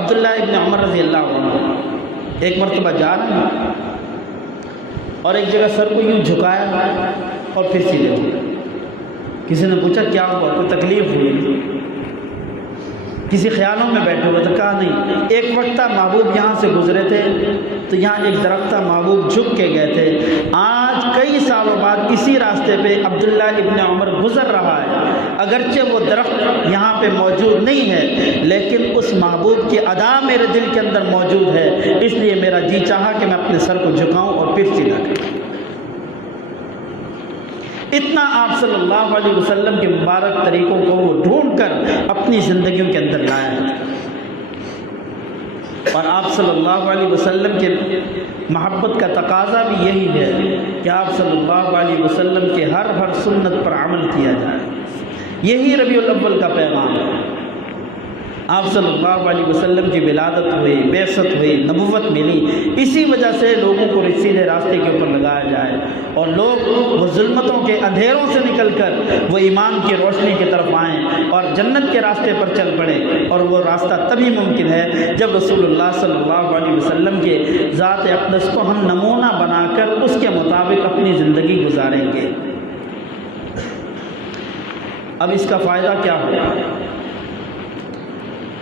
عبداللہ ابن عمر رضی اللہ عنہ ایک مرتبہ جا رہے ہیں اور ایک جگہ سر کو یوں جھکایا اور پھر سیدھے ہو گئے۔ کسی نے پوچھا کیا ہوا، کوئی تکلیف ہوئی؟ کسی خیالوں میں بیٹھے ہوئے تھے؟ کہا نہیں، ایک وقت تھا محبوب یہاں سے گزرے تھے تو یہاں ایک درخت تھا، محبوب جھک کے گئے تھے، آج کئی سالوں بعد اسی راستے پہ عبداللہ ابن عمر گزر رہا ہے، اگرچہ وہ درخت یہاں پہ موجود نہیں ہے لیکن اس محبوب کی ادا میرے دل کے اندر موجود ہے، اس لیے میرا جی چاہا کہ میں اپنے سر کو جھکاؤں اور پھر سیدھا کروں۔ اتنا آپ صلی اللہ علیہ وسلم کے مبارک طریقوں کو وہ ڈھونڈ کر اپنی زندگیوں کے اندر لایا ہے، اور آپ صلی اللہ علیہ وسلم کے محبت کا تقاضا بھی یہی ہے کہ آپ صلی اللہ علیہ وسلم کے ہر سنت پر عمل کیا جائے۔ یہی ربیع الاول کا پیغام ہے۔ آپ صلی اللہ علیہ وسلم کی ولادت ہوئی، بعثت ہوئی، نبوت ملی، اسی وجہ سے لوگوں کو سیدھے راستے کے اوپر لگایا جائے اور لوگ وہ ظلمتوں کے اندھیروں سے نکل کر وہ ایمان کی روشنی کی طرف آئیں اور جنت کے راستے پر چل پڑے، اور وہ راستہ تبھی ممکن ہے جب رسول اللہ صلی اللہ علیہ وسلم کے ذات اقدس کو ہم نمونہ بنا کر اس کے مطابق اپنی زندگی گزاریں گے۔ اب اس کا فائدہ کیا ہوگا؟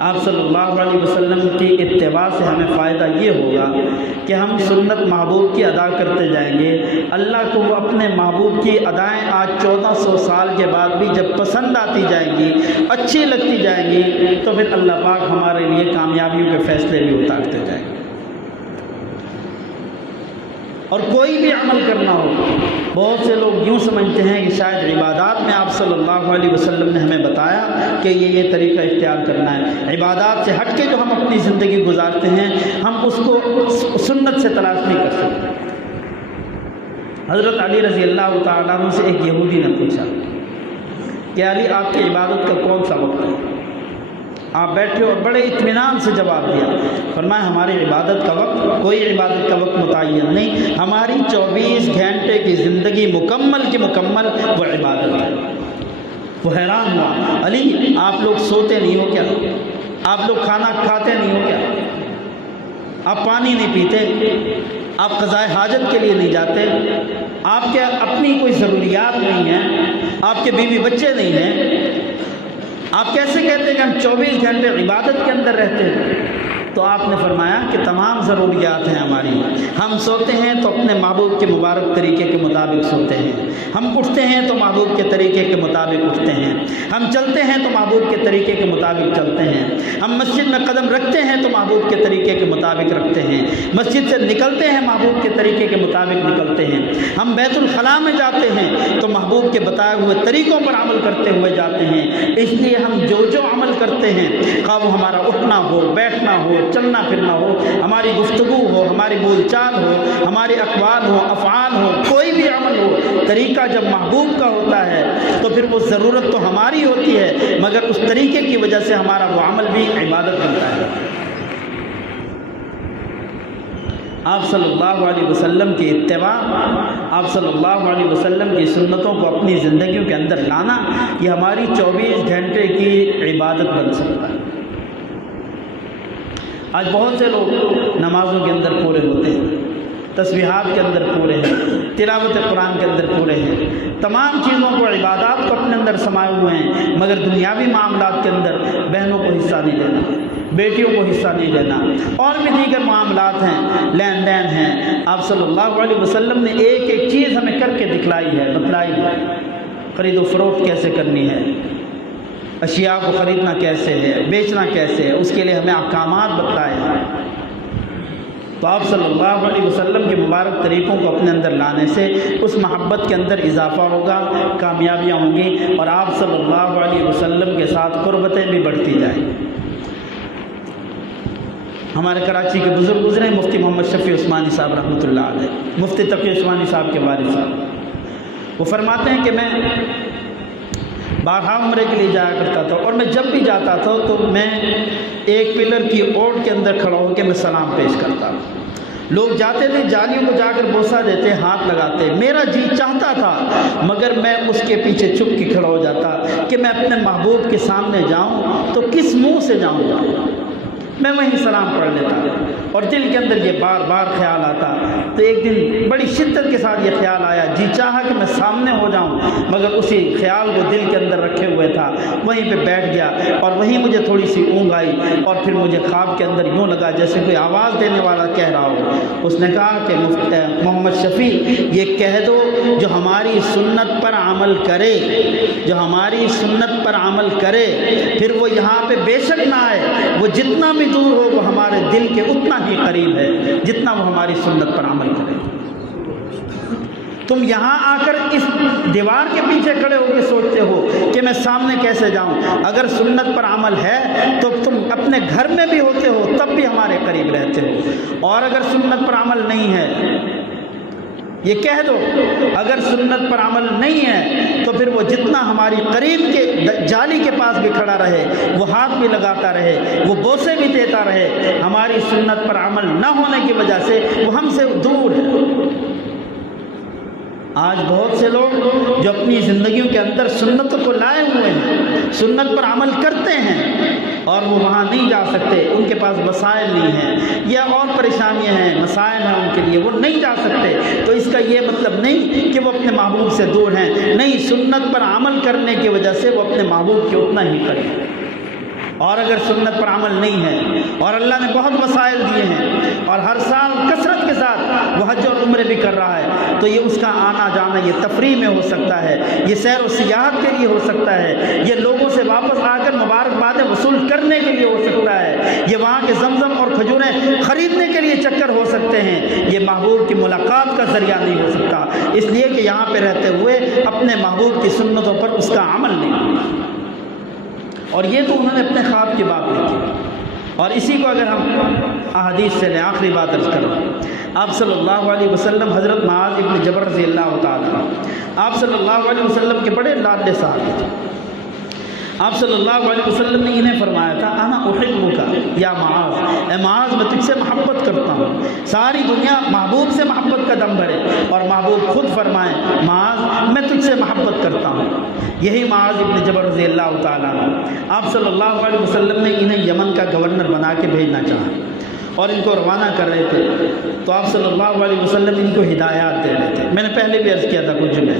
آپ صلی اللہ علیہ وسلم کی اتباع سے ہمیں فائدہ یہ ہوگا کہ ہم سنت محبوب کی ادا کرتے جائیں گے۔ اللہ کو وہ اپنے محبوب کی ادائیں آج 1400 سال کے بعد بھی جب پسند آتی جائیں گی، اچھی لگتی جائیں گی، تو پھر اللہ پاک ہمارے لیے کامیابیوں کے فیصلے بھی اتارتے جائیں گے۔ اور کوئی بھی عمل کرنا ہو، بہت سے لوگ یوں سمجھتے ہیں کہ شاید عبادات میں آپ صلی اللہ علیہ وسلم نے ہمیں بتایا کہ یہ طریقہ اختیار کرنا ہے، عبادات سے ہٹ کے جو ہم اپنی زندگی گزارتے ہیں ہم اس کو سنت سے تلاش نہیں کر سکتے۔ حضرت علی رضی اللہ تعالیٰ عنہ سے ایک یہودی نے پوچھا کہ علی آپ کی عبادت کا کون سا وقت ہے؟ آپ بیٹھے اور بڑے اطمینان سے جواب دیا، فرمایا ہماری عبادت کا وقت، کوئی عبادت کا وقت متعین نہیں، ہماری 24 گھنٹے کی زندگی مکمل کی مکمل وہ عبادت ہے۔ وہ حیران ہوا، علی آپ لوگ سوتے نہیں ہو کیا؟ آپ لوگ کھانا کھاتے نہیں ہو کیا؟ آپ پانی نہیں پیتے؟ آپ قضاء حاجت کے لیے نہیں جاتے؟ آپ کے اپنی کوئی ضروریات نہیں ہیں؟ آپ کے بیوی بچے نہیں ہیں؟ آپ کیسے کہتے ہیں کہ ہم 24 گھنٹے عبادت کے اندر رہتے ہیں؟ تو آپ نے فرمایا کہ تمام ضروریات ہیں ہماری، ہم سوتے ہیں تو اپنے محبوب کے مبارک طریقے کے مطابق سوتے ہیں، ہم اٹھتے ہیں تو محبوب کے طریقے کے مطابق اٹھتے ہیں، ہم چلتے ہیں تو محبوب کے طریقے کے مطابق چلتے ہیں، ہم مسجد میں قدم رکھتے ہیں تو محبوب کے طریقے کے مطابق رکھتے ہیں، مسجد سے نکلتے ہیں محبوب کے طریقے کے مطابق نکلتے ہیں، ہم بیت الخلاء میں جاتے ہیں تو محبوب کے بتائے ہوئے طریقوں پر عمل کرتے ہوئے جاتے ہیں۔ اس لیے ہم جو عمل کرتے ہیں، خواہ وہ ہمارا اٹھنا ہو، بیٹھنا ہو، چلنا پھرنا ہو، ہماری گفتگو ہو، ہماری بول چال ہو، ہمارے اقوال ہو، افعال ہو، کوئی بھی عمل ہو، طریقہ جب محبوب کا ہوتا ہے تو پھر وہ ضرورت تو ہماری ہوتی ہے مگر اس طریقے کی وجہ سے ہمارا وہ عمل بھی عبادت بنتا ہے۔ آپ صلی اللہ علیہ وسلم کی اتباع، آپ صلی اللہ علیہ وسلم کی سنتوں کو اپنی زندگیوں کے اندر لانا، یہ ہماری 24 گھنٹے کی عبادت بن سکتا ہے۔ آج بہت سے لوگ نمازوں کے اندر پورے ہوتے ہیں، تسبیحات کے اندر پورے ہیں، تلاوت قرآن کے اندر پورے ہیں، تمام چیزوں کو، عبادات کو اپنے اندر سمائے ہوئے ہیں، مگر دنیاوی معاملات کے اندر بہنوں کو حصہ نہیں دینا، بیٹیوں کو حصہ نہیں دینا، اور بھی دیگر معاملات ہیں، لین دین ہیں۔ آپ صلی اللہ علیہ وسلم نے ایک ایک چیز ہمیں کر کے دکھلائی ہے، بتلائی ہے، خرید و فروخت کیسے کرنی ہے، اشیاء کو خریدنا کیسے ہے، بیچنا کیسے ہے، اس کے لیے ہمیں احکامات بتائے ہیں۔ تو آپ صلی اللہ علیہ وسلم کے مبارک طریقوں کو اپنے اندر لانے سے اس محبت کے اندر اضافہ ہوگا، کامیابیاں ہوں گی، اور آپ صلی اللہ علیہ وسلم کے ساتھ قربتیں بھی بڑھتی جائیں۔ ہمارے کراچی کے بزرگ گزرے مفتی محمد شفیع عثمانی صاحب رحمۃ اللہ علیہ، مفتی تقی عثمانی صاحب کے والد صاحب، وہ فرماتے ہیں کہ میں بارہا عمرے کے لیے جایا کرتا تھا، اور میں جب بھی جاتا تھا تو میں ایک پلر کی اوٹ کے اندر کھڑا ہو کے میں سلام پیش کرتا۔ لوگ جاتے تھے، جالیوں کو جا کر بوسہ دیتے، ہاتھ لگاتے، میرا جی چاہتا تھا مگر میں اس کے پیچھے چھپ کے کھڑا ہو جاتا کہ میں اپنے محبوب کے سامنے جاؤں تو کس منہ سے جاؤں گا، میں وہیں سلام پڑھ لیتا اور دل کے اندر یہ بار بار خیال آتا۔ تو ایک دن بڑی شدت کے ساتھ یہ خیال آیا، جی چاہا کہ میں سامنے ہو جاؤں، مگر اسی خیال کو دل کے اندر رکھے ہوئے تھا، وہیں پہ بیٹھ گیا اور وہیں مجھے تھوڑی سی اونگ آئی اور پھر مجھے خواب کے اندر یوں لگا جیسے کوئی آواز دینے والا کہہ رہا ہو۔ اس نے کہا کہ محمد شفیع یہ کہہ دو جو ہماری سنت پر عمل کرے، جو ہماری سنت پر عمل کرے، پھر وہ یہاں پہ بے شک نہ آئے، وہ جتنا بھی دور ہو وہ ہمارے دل کے اتنا ہی قریب ہے جتنا وہ ہماری سنت پر عمل کرے۔ تم یہاں آ کر اس دیوار کے پیچھے کھڑے ہو کے سوچتے ہو کہ میں سامنے کیسے جاؤں، اگر سنت پر عمل ہے تو تم اپنے گھر میں بھی ہوتے ہو تب بھی ہمارے قریب رہتے ہو، اور اگر سنت پر عمل نہیں ہے یہ کہہ دو، اگر سنت پر عمل نہیں ہے تو پھر وہ جتنا ہماری قریب کے جالی کے پاس بھی کھڑا رہے، وہ ہاتھ بھی لگاتا رہے، وہ بوسے بھی دیتا رہے، ہماری سنت پر عمل نہ ہونے کی وجہ سے وہ ہم سے دور ہے۔ آج بہت سے لوگ جو اپنی زندگیوں کے اندر سنت کو لائے ہوئے ہیں، سنت پر عمل کرتے ہیں، اور وہ وہاں نہیں جا سکتے، ان کے پاس وسائل نہیں ہیں یا اور پریشانیاں ہیں، مسائل ہیں ان کے لیے، وہ نہیں جا سکتے، تو اس کا یہ مطلب نہیں کہ وہ اپنے محبوب سے دور ہیں، نہیں، سنت پر عمل کرنے کی وجہ سے وہ اپنے محبوب کے اتنا ہی قریب ہیں۔ اور اگر سنت پر عمل نہیں ہے اور اللہ نے بہت وسائل دیے ہیں اور ہر سال کثرت کے ساتھ وہ حج اور عمرے بھی کر رہا ہے، تو یہ اس کا آنا جانا یہ تفریح میں ہو سکتا ہے، یہ سیر و سیاحت کے لیے ہو سکتا ہے، یہ لوگوں سے واپس آ کر مبارکبادیں وصول کرنے کے لیے ہو سکتا ہے، یہ وہاں کے زمزم اور کھجوریں خریدنے کے لیے چکر ہو سکتے ہیں، یہ محبوب کی ملاقات کا ذریعہ نہیں ہو سکتا، اس لیے کہ یہاں پہ رہتے ہوئے اپنے محبوب کی سنتوں پر اس کا عمل نہیں۔ اور یہ تو انہوں نے اپنے خواب کی بات لکھی، اور اسی کو اگر ہم احادیث سے لیں، آخری بات عرض کروں، آپ صلی اللہ علیہ وسلم حضرت معاذ ابن جبل رضی اللہ تعالیٰ، آپ صلی اللہ علیہ وسلم کے بڑے لاڈلے صحابی تھے۔ آپ صلی اللہ علیہ وسلم نے انہیں فرمایا تھا، انا احبک یا معاذ، اے معاذ میں تجھ سے محبت کرتا ہوں۔ ساری دنیا محبوب سے محبت کا دم بھرے اور محبوب خود فرمائیں، معاذ میں تجھ سے محبت کرتا ہوں۔ یہی معاذ ابن جبل رضی اللہ تعالیٰ آپ صلی اللہ علیہ وسلم نے انہیں یمن کا گورنر بنا کے بھیجنا چاہا اور ان کو روانہ کر رہے تھے، تو آپ صلی اللہ علیہ وسلم ان کو ہدایات دے رہے تھے۔ میں نے پہلے بھی عرض کیا تھا کچھ جملے،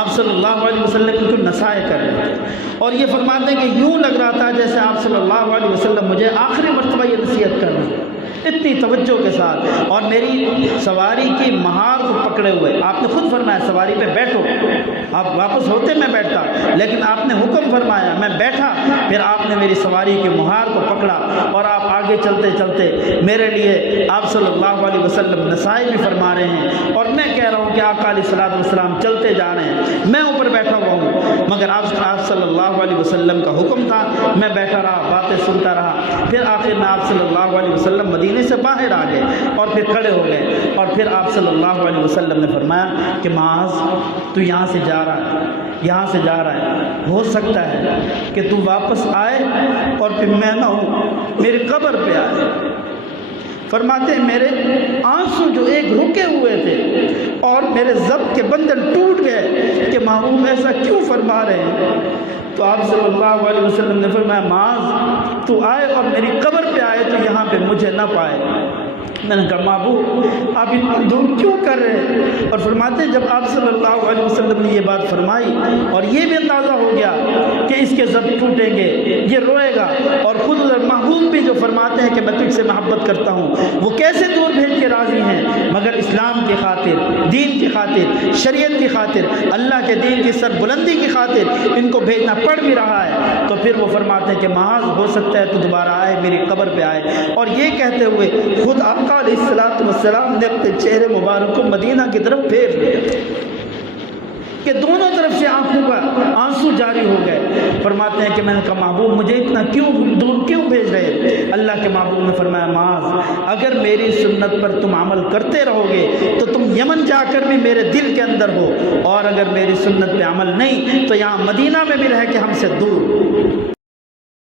آپ صلی اللہ علیہ وسلم ان کو نصائح کر رہے تھے، اور یہ فرماتے ہیں کہ یوں لگ رہا تھا جیسے آپ صلی اللہ علیہ وسلم مجھے آخری مرتبہ یہ نصیحت کر رہے ہیں، اتنی توجہ کے ساتھ، اور میری سواری کی مہار کو پکڑے ہوئے۔ آپ نے خود فرمایا سواری پہ بیٹھو، آپ واپس ہوتے میں بیٹھتا، لیکن آپ نے حکم فرمایا، میں بیٹھا، پھر آپ نے میری سواری کی مہار کو پکڑا اور آپ آگے چلتے چلتے میرے لیے آپ صلی اللہ علیہ وسلم نصائح بھی فرما رہے ہیں، اور میں کہہ رہا ہوں کہ آقا علیہ الصلوۃ والسلام چلتے جا رہے ہیں، میں اوپر بیٹھا ہوا ہوں، مگر آپ صلی اللہ علیہ وسلم کا حکم تھا، میں بیٹھا رہا، باتیں سنتا رہا، پھر آخر میں آپ صلی اللہ علیہ وسلم مدینے سے باہر آ گئے اور پھر کھڑے ہو گئے، اور پھر آپ صلی اللہ علیہ وسلم نے فرمایا کہ معاذ تو یہاں سے جا رہا ہے، یہاں سے جا رہا ہے، ہو سکتا ہے کہ تو واپس آئے اور پھر میں نہ ہوں، میری قبر پہ آئے۔ فرماتے ہیں میرے آنسو جو ایک رکے ہوئے تھے اور میرے ضبط کے بندھن ٹوٹ گئے کہ محبوب ایسا کیوں فرما رہے ہیں، تو آپ صلی اللہ علیہ وسلم نے فرمایا معاذ تو آئے اور میری قبر پہ آئے تو یہاں پہ مجھے نہ پائے۔ میں نے کہا محبوب آپ اتنا دور کیوں کر رہے ہیں؟ اور فرماتے ہیں جب آپ صلی اللہ علیہ وسلم نے یہ بات فرمائی اور یہ بھی اندازہ ہو گیا کہ اس کے ضبط ٹوٹیں گے، یہ روئے گا، اور خود ادھر محبوب بھی جو فرماتے ہیں کہ میں تجھ سے محبت کرتا ہوں، وہ کیسے دور بھیج کے راضی ہیں، مگر اسلام کی خاطر، دین کی خاطر، شریعت کی خاطر، اللہ کے دین کی سر بلندی کی خاطر ان کو بھیجنا پڑ بھی رہا ہے، تو پھر وہ فرماتے ہیں کہ معاذ ہو سکتا ہے تو دوبارہ آئے، میری قبر پہ آئے۔ اور یہ کہتے ہوئے خود آقا علیہ السلام نے اپنے چہرے مبارک کو مدینہ کی طرف پھیر لیا کہ دونوں طرف سے آنکھوں کا آنسو جاری ہو گئے۔ فرماتے ہیں کہ میں نے کہا محبوب مجھے اتنا دور کیوں بھیج رہے؟ اللہ کے محبوب نے فرمایا معاذ اگر میری سنت پر تم عمل کرتے رہو گے تو تم یمن جا کر بھی میرے دل کے اندر ہو، اور اگر میری سنت پہ عمل نہیں تو یہاں مدینہ میں بھی رہ کے ہم سے دور۔